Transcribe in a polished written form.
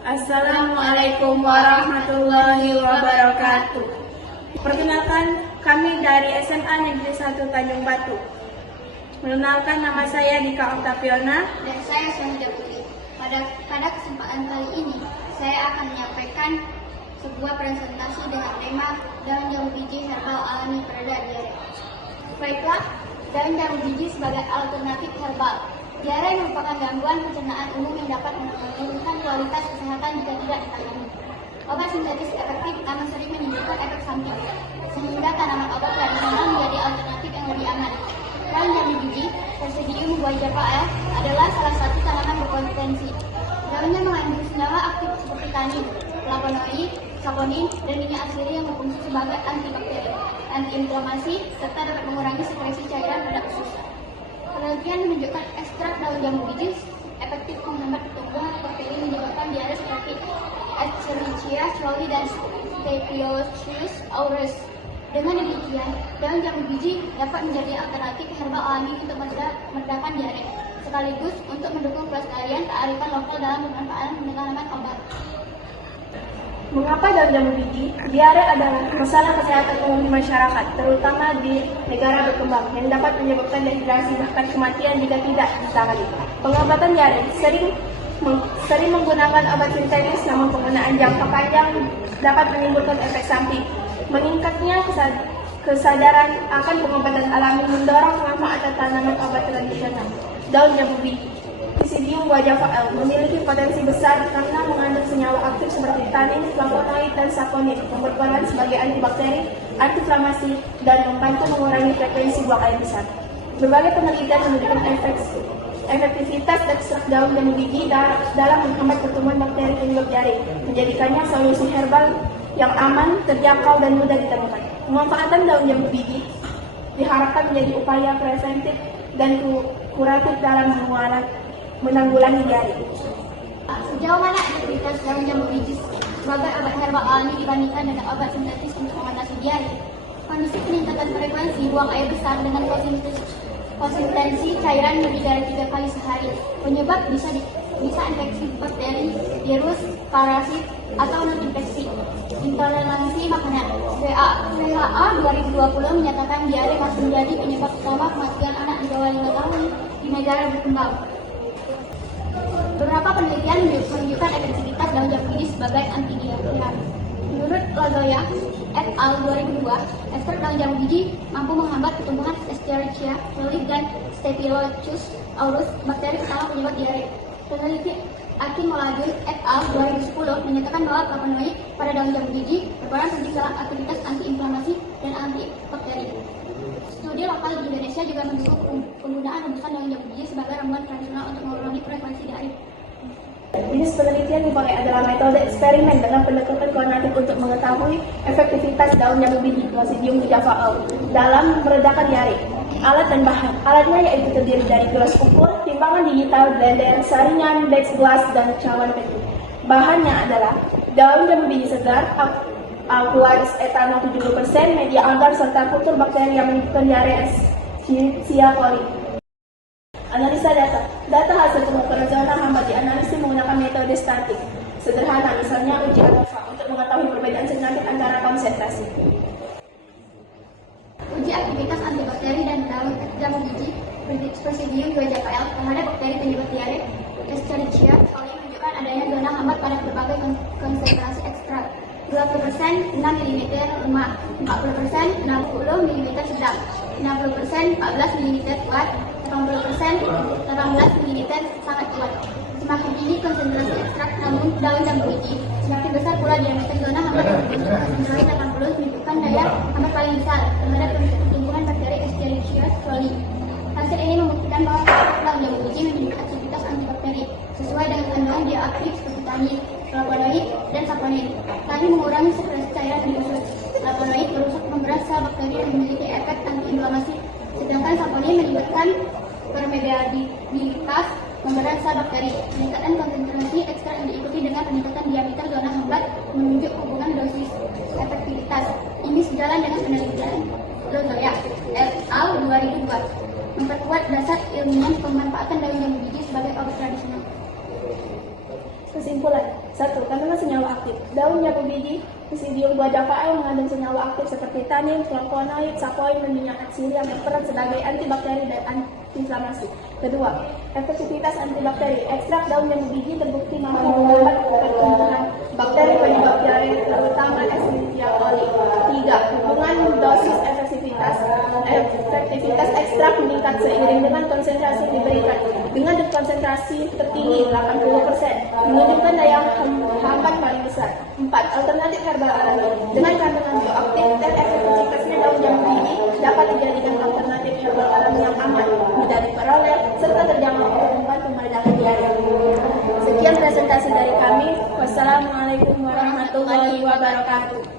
Assalamualaikum warahmatullahi wabarakatuh. Perkenalkan, kami dari SMA Negeri 1 Tanjung Batu. Mengenalkan, nama saya Dika Octaviona. Dan saya Syahidah Putri. Pada kesempatan kali ini, saya akan menyampaikan sebuah presentasi dengan tema daun jambu biji herbal alami pereda diare. Baiklah, daun jambu biji sebagai alternatif herbal. Diare merupakan gangguan pencernaan umum yang dapat menurunkan kualitas kesehatan jika tidak ditangani. Obat sintetis efektif namun sering menimbulkan efek samping, sehingga tanaman obat tradisional menjadi alternatif yang lebih aman. Daun jambu biji, Psidium guajavae, adalah salah satu tanaman berpotensi. Daunnya mengandung senyawa aktif seperti tanin, flavonoid, saponin, dan minyak asiri yang berfungsi sebagai antibakteri, antiinflamasi, serta dapat mengurangi sekresi cairan pada usus. Penelitian menunjukkan ekstrak daun jambu biji efektif menghambat pertumbuhan bakteri menyebabkan diare seperti Escherichia coli dan Staphylococcus aureus. Dengan demikian, daun jambu biji dapat menjadi alternatif herbal alami untuk meredakan diare, sekaligus untuk mendukung pelestarian kearifan lokal dalam pemanfaatan penanaman obat. Mengapa daun jambu biji? Diare adalah masalah kesehatan umum di masyarakat, terutama di negara berkembang, yang dapat menyebabkan dehidrasi bahkan kematian jika tidak ditangani. Pengobatan diare sering menggunakan obat sintetis, namun penggunaan jangka panjang dapat menimbulkan efek samping. Meningkatnya kesadaran akan pengobatan alami mendorong pemanfaatan tanaman obat tradisional. Daun jambu biji Psidium guajavae memiliki potensi besar karena mengandung senyawa aktif seperti tanin, flavonoid, dan saponin yang berperan sebagai antibakteri, antiinflamasi, dan membantu mengurangi frekuensi buang air besar. Berbagai penelitian menunjukkan efektivitas ekstrak daun jambu biji dalam menghambat pertumbuhan bakteri penyebab diare, menjadikannya solusi herbal yang aman, terjangkau, dan mudah ditemukan. Pemanfaatan daun jambu biji diharapkan menjadi upaya preventif dan kuratif dalam menanggulangi diare. Sejauh mana efektivitas daun jambu biji sebagai obat herbal alami dibandingkan dengan obat sintetis untuk mengatasi diare? Kondisi peningkatan frekuensi buang air besar dengan konsistensi cairan lebih dari 3 kali sehari. Penyebab bisa infeksi bakteri, virus, parasit, atau non-infeksi. Intoleransi makanan. WHO 2020 menyatakan diare masih menjadi penyebab utama kematian anak di bawah 5 tahun di negara berkembang. Beberapa penelitian menunjukkan efektivitas daun jambu biji sebagai antidiarrea. Menurut Lozoya et al. 2002, ekstrak daun jambu biji mampu menghambat pertumbuhan Escherichia coli dan Staphylococcus aureus, bakteri utama penyebab diare. Peneliti Akin Molajun et al. 2010 menyatakan bahwa flavonoid pada daun jambu biji berperan penting dalam aktivitas antiinflamasi dan antibakteri. Studi lokal di Indonesia juga mendukung penggunaan rebusan daun jambu biji sebagai ramuan tradisional untuk mengurangi frekuensi diare. Jenis penelitian dipakai adalah metode eksperimen dengan pendekatan kuantitatif untuk mengetahui efektivitas daun jambu biji Psidium guajavae dalam meredakan diare. Alat dan bahan. Alatnya yaitu terdiri dari gelas ukur, timbangan digital, blender, saringan, glass, dan cawan petik. Bahannya adalah daun jambu biji segar, aqueous etanol 70%, media agar, serta kultur bakteri yang menyebabkan diare Escherichia coli. Analisa data. Data hasil pengukuran zona hama dianalisis menggunakan metode statik sederhana, misalnya uji ANOVA, untuk mengetahui perbedaan signifikan antara konsentrasi. Uji aktivitas antibakteri dan daun jambu biji Psidium guajavae terhadap bakteri penyebab diare Escherichia coli menunjukkan adanya zona hambat pada berbagai konsentrasi ekstrak. 20% 6 mm lemah, 40% 60 mm sedang, 60% 14 mm kuat, 80% 18 mm sangat kuat. Semakin tinggi konsentrasi ekstrak namun daun jambu biji, semakin besar pula diameter zona hambat yang berbentuk konsentrasi 80 menunjukkan daya hambat paling besar terhadap pertumbuhan bakteri Escherichia coli. Hasil ini membuktikan bahwa daun jambu biji memiliki aktivitas antibakteri sesuai dengan kandungan bioaktif seperti tanin, flavonoid, dan saponin. Tanin mengurangi sekresi cairan di usus. Flavonoid merusak memberat sel bakteri yang memiliki efek antiinflamasi, sedangkan saponin melibatkan permeabilitas memberat sel bakteri. Peningkatan konsentrasi ekstrak yang diikuti dengan peningkatan diameter zona hambat menunjuk hubungan dosis efektivitas. Ini sejalan dengan penelitian Lozoya et al. 2002 memperkuat dasar ilmiah pemanfaatan daun jambu biji sebagai obat tradisional. Kesimpulan, 1. Kandungan senyawa aktif. Daun jambu biji, Pisidium buah javae mengandung senyawa aktif seperti tanin, flavonoid, sapoin, dan minyak atsiri yang berperan sebagai antibakteri dan antiinflamasi. 2. Efektivitas antibakteri. Ekstrak daun jambu biji terbukti mampu menghambat pertumbuhan bakteri penyebab diare, terutama Escherichia coli. 3. Hubungan dosis efektivitas ekstrak meningkat seiring dengan konsentrasi diberikan. Dengan konsentrasi tertinggi 80%, menunjukkan daya hambat paling besar. 4. Alternatif herbal alami. Dengan kandungan bioaktif dan efektivitasnya, daun jambu biji dapat dijadikan alternatif herbal alami yang aman, mudah diperoleh, serta terjangkau untuk membantu meredakan diare. Sekian presentasi dari kami. Wassalamualaikum warahmatullahi wabarakatuh.